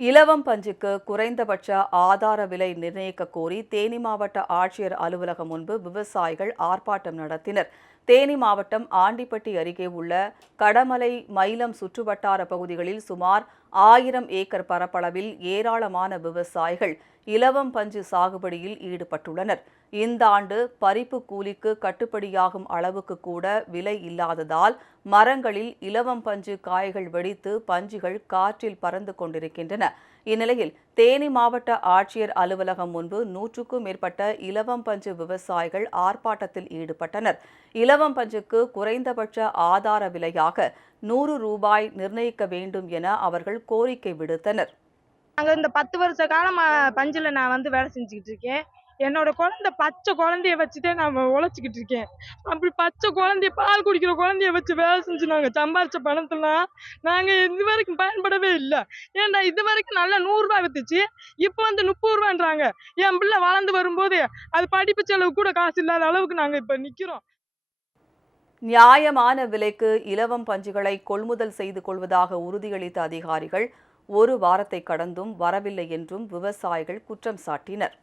இலவம் பஞ்சுக்கு குறைந்தபட்ச ஆதார விலை நிர்ணயிக்க கோரி தேனி மாவட்ட ஆட்சியர் அலுவலகம் முன்பு விவசாயிகள் ஆர்ப்பாட்டம் நடத்தினர். தேனி மாவட்டம் ஆண்டிப்பட்டி அருகே உள்ள கடமலை மயிலம் சுற்றுவட்டார பகுதிகளில் சுமார் ஆயிரம் ஏக்கர் பரப்பளவில் ஏராளமான விவசாயிகள் இலவம் பஞ்சு சாகுபடியில் ஈடுபட்டுள்ளனர். இந்த ஆண்டு பறிப்பு கூலிக்கு கட்டுப்படியாகும் அளவுக்கு கூட விலை இல்லாததால் மரங்களில் இலவம் பஞ்சு காய்கள் வெடித்து பஞ்சுகள் காற்றில் பறந்து கொண்டிருக்கின்றன. இந்நிலையில் தேனி மாவட்ட ஆட்சியர் அலுவலகம் முன்பு நூற்றுக்கும் மேற்பட்ட இலவம் பஞ்சு விவசாயிகள் ஆர்ப்பாட்டத்தில் ஈடுபட்டனர். இலவம் பஞ்சுக்கு குறைந்தபட்ச ஆதார விலையாக நூறு ரூபாய் நிர்ணயிக்க வேண்டும் என அவர்கள் கோரிக்கை விடுத்தனர். நாங்கள் இந்த பத்து வருஷ காலமாக பஞ்சில் நான் வந்து வேலை செஞ்சுக்கிட்டு இருக்கேன். என்னோட குழந்தை பச்சை குழந்தைய வச்சுட்டே நான் உழைச்சிக்கிட்டு இருக்கேன். அப்படி பச்சை குழந்தைய பால் குடிக்கிற குழந்தைய வச்சு வேலை செஞ்சு நாங்கள் சம்பாரிச்ச பணத்தெல்லாம் நாங்கள் இது வரைக்கும் பயன்படவே இல்லை. ஏன்டா இது வரைக்கும் நல்லா நூறுரூவா வித்துச்சு இப்போ வந்து முப்பது ரூபான்றாங்க. என் பிள்ளை வளர்ந்து வரும்போது அது படிப்பு செலவு கூட காசு இல்லாத அளவுக்கு நாங்கள் இப்போ நிற்கிறோம் நியாயமான விலைக்கு இலவம் பஞ்சுகளை கொள்முதல் செய்து கொள்வதாக உறுதியளித்த அதிகாரிகள் ஒரு வாரத்தை கடந்தும் வரவில்லை என்றும் விவசாயிகள் குற்றம் சாட்டினர்.